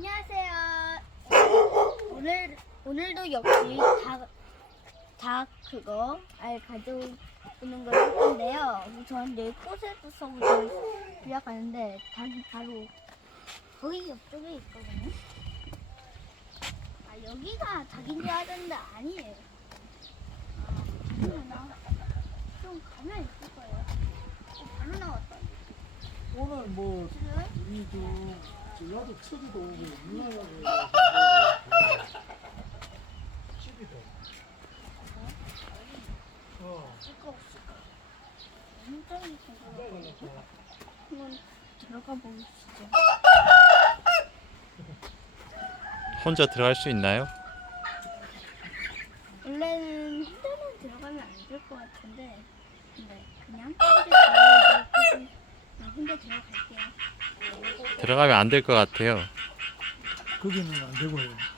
안녕하세요. 오늘 오늘도 역시 다, 다 그거 알 가져오는 걸 할 건데요. 우선 내 꽃에서부터 시작하는데 다시 바로 거기 옆쪽에 있거든요. 아 여기가 닭인 줄 알았는데 아니에요. 아, 아니구나. 좀 가면 있을 거예요. 어, 바로 나왔다. 오늘 뭐 지금 전라도 첩이도 오고 유나라고 첩이도 어 쓸거 없을 거예요. 굉장히. 내가 한번 들어가 보시죠. 혼자 들어갈 수 있나요? 원래는 혼자는 들어가면 안 될 것 같은데, 근데 그냥 혼자 들어가면 혼자 들어갈게요. 들어가면 안 될 것 같아요. 거기는 안 되고요 아,